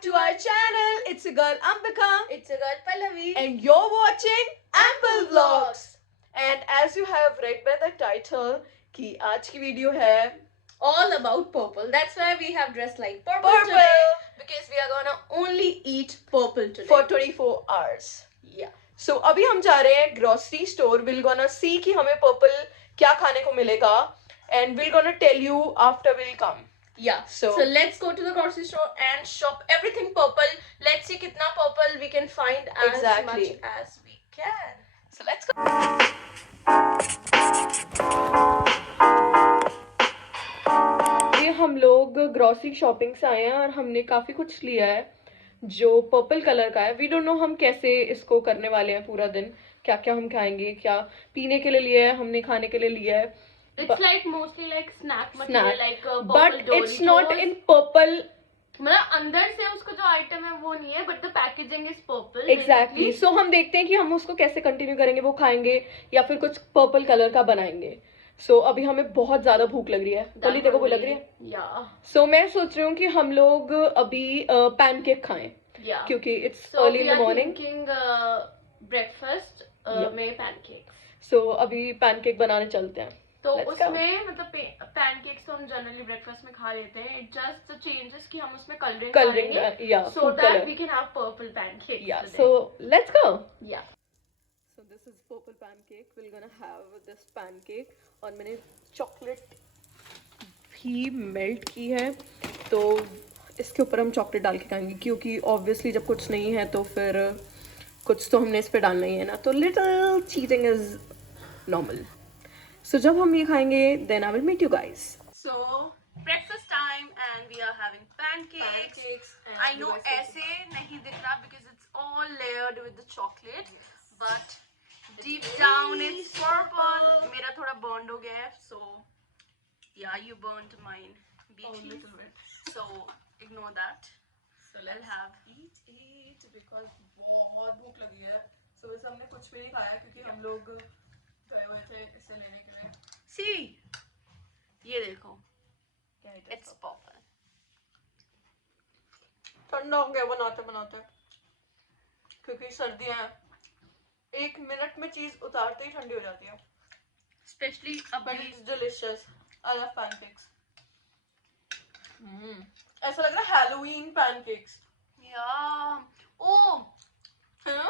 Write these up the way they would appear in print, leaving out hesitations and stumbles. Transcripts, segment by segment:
back to our channel. It's a girl Ambika. It's a girl Pallavi. And you're watching Ample Vlogs. And as you have read by the title, कि आज की video है all about purple. That's why we have dressed like purple today. Because we are gonna only eat purple today. For 24 hours. Yeah. So अभी हम जा रहे हैं grocery store. We're gonna see कि हमें purple क्या खाने को मिलेगा. And we're gonna tell you after we'll come. Yeah. So let's go to the grocery store and shop everything purple. Let's see kitna purple we can find as much as we can. So let's go. ये हम लोग grocery shopping से आए हैं और हमने काफी कुछ लिया है जो पर्पल कलर का है. वी डोंट नो हम कैसे इसको करने वाले हैं पूरा दिन, क्या क्या हम खाएंगे, क्या पीने के लिए लिया है, हमने खाने के लिए लिया है. It's like mostly like snack material, like but it's not in purple. मतलब अंदर से उसका जो आइटम है वो नहीं है, but the packaging is purple. Exactly. So हम देखते हैं कि हम उसको कैसे कंटिन्यू करेंगे, वो खाएंगे या फिर कुछ पर्पल कलर का बनाएंगे. So अभी हमें बहुत ज्यादा भूख लग रही है. बोली तेरे को भूख लग रही है? Yeah. So मैं सोच रही हूँ कि हम लोग अभी पैनकेक खाएं. Yeah. क्योंकि it's early in the morning. So we are thinking breakfast में pancakes. So अभी पैनकेक बनाने चलते हैं. तो उसमें मतलब पैनकेक्स तो हम जनरली ब्रेकफास्ट में खा लेते हैं. इट जस्ट चेंजेस कि हम उसमें कलरिंग करेंगे so that we can have purple pancakes. Yeah so let's go. Yeah so this is purple pancake. We will gonna have this pancake. और मैंने चॉकलेट भी मेल्ट की है तो इसके ऊपर हम चॉकलेट डाल के खाएंगे क्योंकि ऑब्वियसली जब कुछ नहीं है तो फिर कुछ तो हमने इस पे डालना ही है ना. तो little cheating is normal. So जब हम ये खाएंगे then I will meet you guys. So breakfast time and we are having pancakes. I know ऐसे नहीं दिख रहा because it's all layered with the chocolate, but deep down it's purple. मेरा थोड़ा burned हो गया है, so yeah, you burnt mine. A little bit. So ignore that. So let's have eat because बहुत भूख लगी है. So इस हमने कुछ भी नहीं खाया क्योंकि हम लोग गए हुए थे इसे लेने के लिए. See, ये देखो, it's purple. ठंडा हो गया बनाते बनाते क्योंकि सर्दियाँ हैं. 1 मिनट में चीज उतारते ही ठंडी हो जाती है. Especially but it's delicious. I love pancakes. ऐसा लग रहा है Halloween pancakes. Yeah. Oh.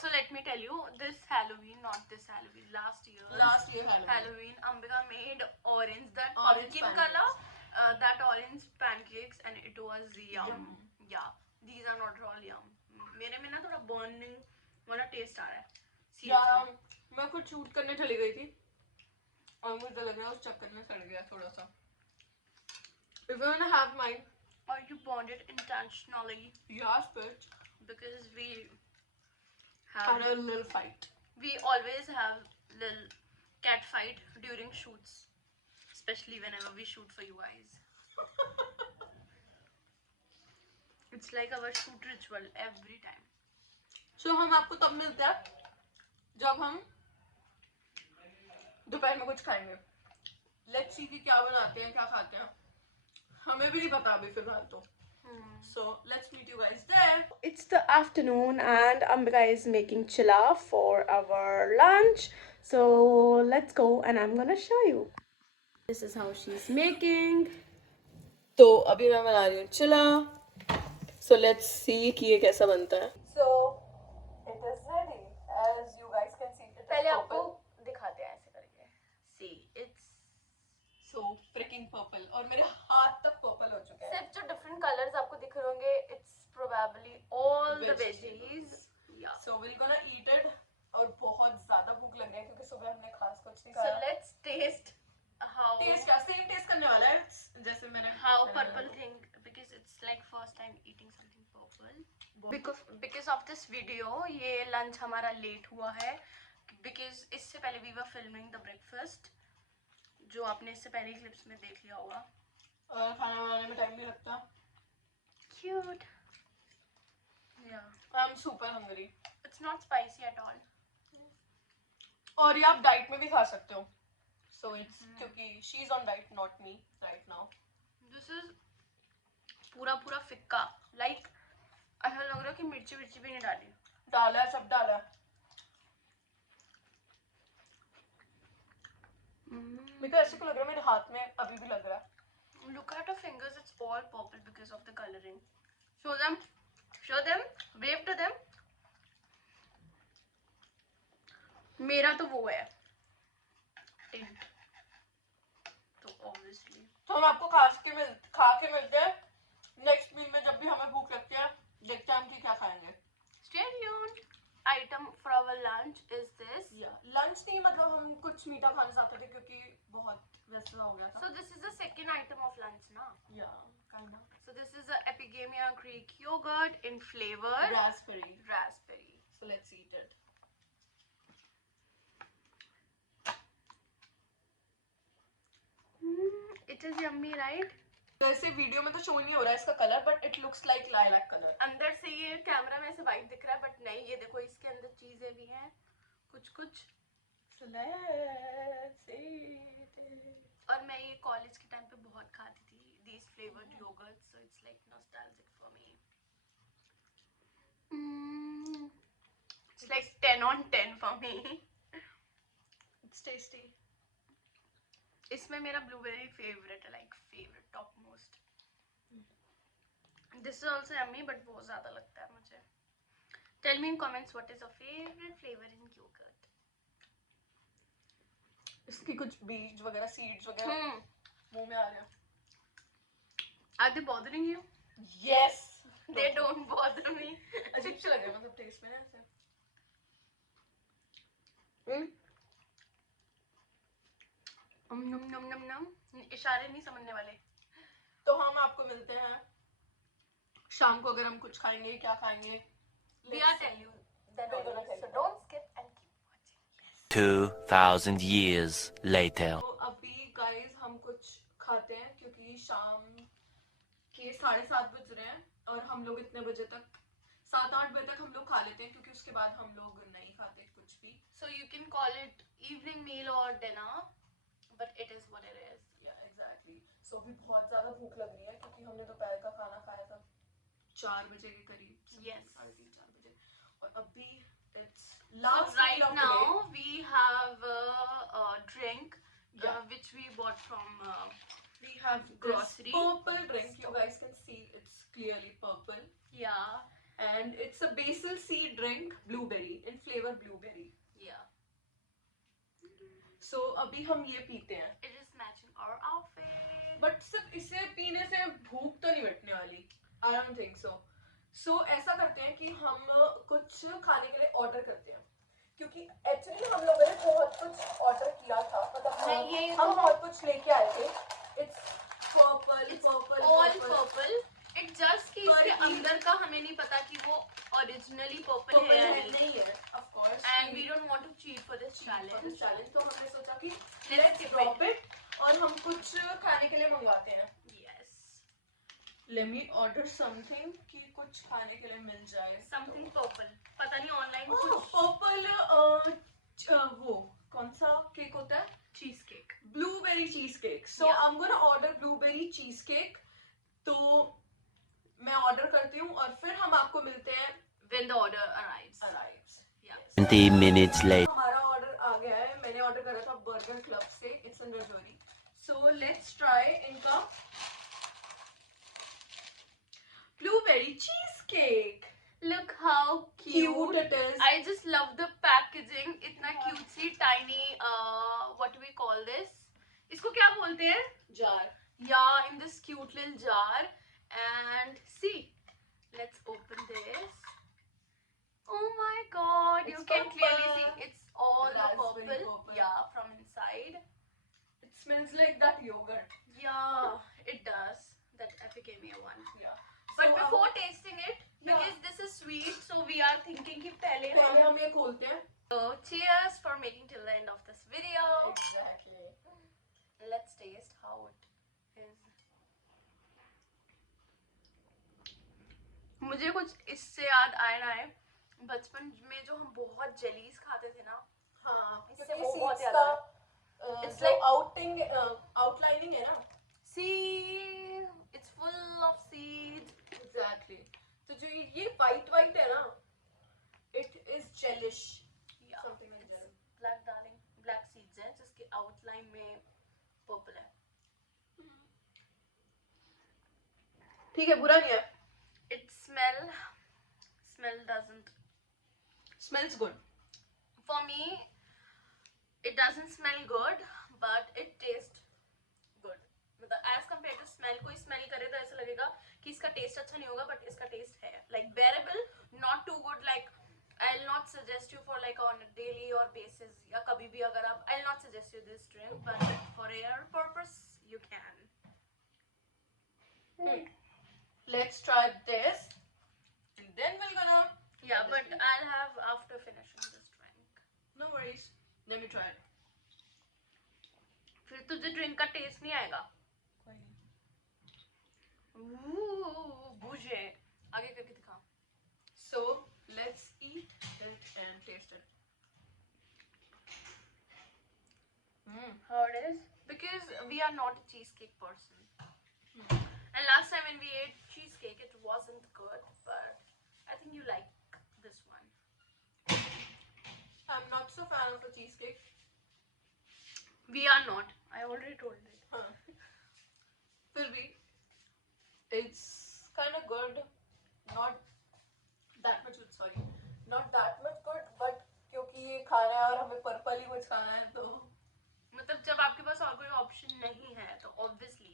So let me tell you, this Halloween, not this Halloween, last year Halloween, Ambika made orange, that pumpkin color, that orange pancakes, and it was yum. Yeah, these are not all yum. मेरे में ना थोड़ा burning वाला taste आ रहा है. Yeah, मैं कुछ shoot करने चली गई थी और मुझे लग रहा है उस चक्कर में सड़ गया थोड़ा सा. If you wanna have mine, or you burned it intentionally? Yes, bitch. Because we had a little fight. We always have little cat fight during shoots, especially whenever we shoot for you guys. It's like our shoot ritual every time. So हम आपको तब मिलते हैं जब हम दोपहर में कुछ खाएंगे. Let's see कि क्या बनाते हैं, क्या खाते हैं. हमें भी नहीं पता अभी फिलहाल तो. So let's meet you guys there. It's the afternoon and Ambika is making chilla for our lunch. So let's go and I'm gonna show you. This is how she's making. तो अभी मैं बना रही हूँ chilla. So let's see कि ये कैसा बनता है. So it is ready as you guys can see. पहले आपको दिखाते हैं ऐसे करके. See, it's so freaking purple और मेरे हाथ तक purple हो चुके हैं. सिर्फ जो different colors आपको दिख रहे होंगे, it's probably all the veggies. Yeah. So we're gonna eat it और बहुत ज़्यादा भूख लग रही है क्योंकि सुबह हमने खास कुछ नहीं खाया. So let's taste how. Taste क्या? Same taste करने वाला है जैसे मैंने. How purple thing, because it's like first time eating something purple. Because of this video ये lunch हमारा late हुआ है because इससे पहले we were filming the breakfast जो आपने इससे पहले क्लिप्स में देख लिया होगा. और खाना बनाने में टाइम भी लगता. Cute. Yeah. I'm super hungry. It's not spicy at all. और ये आप डाइट में भी खा सकते हो. So it's क्योंकि she's on diet, not me right now. This is पूरा फिक्का. Like बोलो कि मिर्ची विर्ची भी नहीं डाली। डाला है, सब डाला है। मेरे को ऐसे को लग रहा है मेरे हाथ में अभी भी लग रहा है। Look at her fingers, it's all purple because of the coloring. Show them, wave to them. मेरा तो वो है tint, तो obviously. तो हम आपको खा के मिलते हैं नेक्स्ट मील में, जब भी हमें भूख लगती है। देखते हैं हम क्या खाएंगे। Stay tuned. Item for our lunch is this. Lunch नहीं, मतलब हम कुछ मीठा खाना चाहते थे क्योंकि बहुत वैसा हो गया था। So this is the second item of lunch, na? Yeah, kind of. So this is the Epigamia Greek yogurt in flavor Raspberry. raspberry. So let's eat it. It is yummy, right? वैसे video में तो show नहीं हो रहा है इसका colour, but it looks like lilac colour. अंदर से ये कैमरा में ऐसे वाइट दिख रहा है, बट नहीं, ये देखो इसके अंदर चीजें भी हैं कुछ। So let's eat it. और मैं ये कॉलेज के टाइम पे बहुत खाती थी these flavored yogurts, so it's like nostalgic for me. It's like 10 on 10 for me. It's tasty. इसमें मेरा ब्लूबेरी फेवरेट है, like favourite top most. This is also yummy, but बहुत ज्यादा लगता है मुझे। Tell me in comments what is your favourite flavour in yogurt. इसकी कुछ बीज वगैरह, सीड्स वगैरह मुंह में आ रहे हैं। Are they bothering you? Yes. They don't bother me. अजीब से लग रहा है, मतलब टेस्ट में ऐसे। नम इशारे नहीं समझने वाले। तो हम आपको मिलते हैं शाम को, अगर हम कुछ खाएंगे, क्या खाएंगे। We are tell you then only, so don't skip and keep watching. 2,000 years later. तो अभी गाइस हम कुछ खाते हैं क्योंकि शाम के 7:30 बज रहे हैं और हम लोग इतने बजे तक 7-8 बजे तक हम लोग खा लेते हैं, क्योंकि उसके बाद हम लोग नहीं खाते कुछ भी। So you can call it evening meal or dinner, but it is what it is. Yeah, exactly. So अभी बहुत ज्यादा भूख लग रही है क्योंकि हमने दोपहर का खाना खाया था 4 बजे के करीब। Yes. 3:30-4 बजे, और अभी it's So last right meal of the now day. we have a drink Yeah. which we bought from We have grocery. this purple drink. You guys can see it's clearly purple, yeah. and it's a basil seed drink, blueberry in flavor blueberry. So अभी हम ये पीते हैं, It is matching our outfit. But सिर्फ इसे पीने से भूख तो नहीं मिटने वाली। I don't think so. So ऐसा करते हैं कि हम कुछ खाने के लिए ऑर्डर करते हैं, क्योंकि एक्चुअली हम लोगों ने बहुत कुछ ऑर्डर किया था, मतलब नहीं, ये हम तो- बहुत कुछ लेके आए थे। It's purple, It's purple, all purple. purple. It just कि पर इसके ये- अंदर का हमें नहीं पता कि वो originally purple Purple है या है, नहीं. नहीं है, of course. And we don't want to cheat for this challenge. Challenge, तो हमने सोचा कि Let's let's skip drop it और हम कुछ खाने के लिए मंगवाते हैं। Yes. Let me order something कि कुछ खाने के लिए मिल जाए। Something purple. पता नहीं online Oh, कुछ purple वो कौन सा केक होता है? cheesecake. Blueberry cheesecake. So Yeah. I'm gonna order blueberry cheesecake. तो मैं ऑर्डर करती हूँ और फिर हम आपको मिलते हैं When the order arrives. arrives. Yeah. 20 minutes later. हमारा ऑर्डर आ गया है, मैंने ऑर्डर करा था बर्गर क्लब से, it's in Rajouri. So let's try इनका blueberry cheesecake. Look how cute it is. I just love the packaging. इतना cutesy tiny what do we call this? इसको क्या बोलते हैं? Jar. Yeah, in this cute little jar. And see, let's open this. Oh my god, you It's can purple. clearly see it's all the Raspberry purple. purple. Yeah, from inside. It smells like that yogurt. Yeah, it does. That Epicamia one. Yeah. But So, before tasting it, Yeah. because this is sweet, so we are thinking कि पहले पहले हम ये खोलते हैं। So cheers for making till the end of this video. Exactly. Let's taste how it is. मुझे कुछ इससे याद आया ना है, बचपन में जो हम बहुत जेलीज खाते थे ना, हाँ, इससे क्योंकि वो बहुत seeds याद का, आया। It's जो like- outlining है ना। See, it's full of seeds. Exactly. तो तो जो ये white है ना, it is gelish. Yeah, Something like it's that. black darling, black seeds है जिसके outline में purple है. ठीक है, बुरा नहीं है. It smell doesn't. Smells good. For me, it doesn't smell good, but it tastes good. मतलब as compared to smell, कोई smell करे तो ऐसा लगेगा कि इसका taste अच्छा नहीं होगा, but इसका taste है like bearable, not too good. Like I'll not suggest you for like on a daily or basis या कभी भी अगर आप, I'll not suggest you this drink, but for air purpose you can. Let's try this, and then we're gonna. Yeah, but I'll have after finishing this drink. No worries. Let me try it. फिर तुझे drink का test नहीं आएगा. बुझे आगे करके दिखा. So let's eat it and taste it. How it is? Because we are not a cheesecake person. And last time when we ate cheesecake, it wasn't good, but I think you like this one. I'm not so fan of a cheesecake. We are not. I already told it. Will be. It's kind of good. Not that much good. Sorry, not that much good. But क्योंकि ये खाना है और हमें purple ही कुछ खाना है तो. मतलब जब आपके पास और कोई ऑप्शन नहीं है तो obviously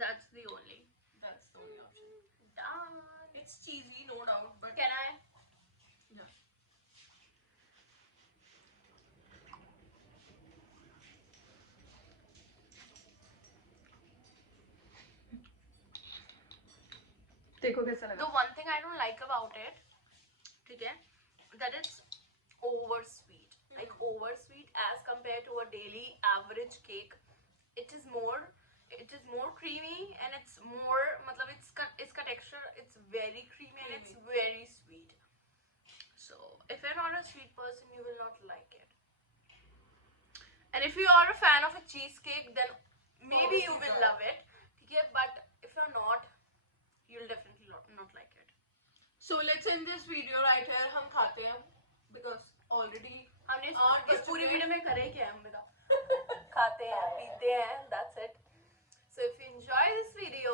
that's the only. That's the only option. Done. It's cheesy, no doubt, but Can I? yeah. देखो कैसा The लगा. one thing I don't like about it, ठीक है, that it's over sweet. Like over sweet as compared to a daily average cake. It is more creamy and it's more, मतलब इसका texture, it's very creamy and it's very sweet. So if you're not a sweet person, you will not like it. And if you are a fan of a cheesecake, then maybe you will love it. ठीक है, but if you're not, you'll definitely not like it. So let's end this video right here. हम खाते हैं because already हमने आठ बज इस पूरी चुके हैं. वीडियो में करे क्या है हम बता. खाते हैं, पीते हैं, that's it. So if you enjoy this video,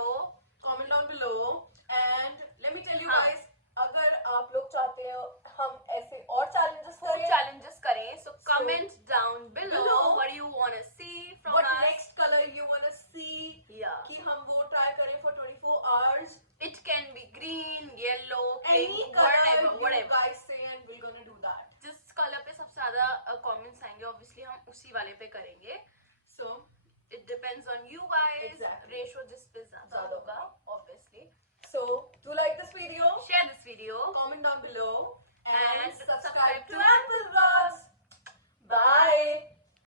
comment down below and let me tell you हाँ. guys, अगर आप लोग चाहते हैं हम ऐसे और challenges food करें, challenges करें, so comment down below below what you want to see from what us. next color you wanna see, Yeah. कि हम वो try करें for 24 hours. It can be green, yellow, Any pink, color you whatever. guys say and we're gonna do that. जिस colour पे सबसे ज्यादा comments आएंगे, obviously हम उसी वाले पे करेंगे. So It depends on you guys. Exactly. Ratio जिस पे ज्यादा होगा, obviously. do like this video, Share this video comment down below and and subscribe subscribe to to our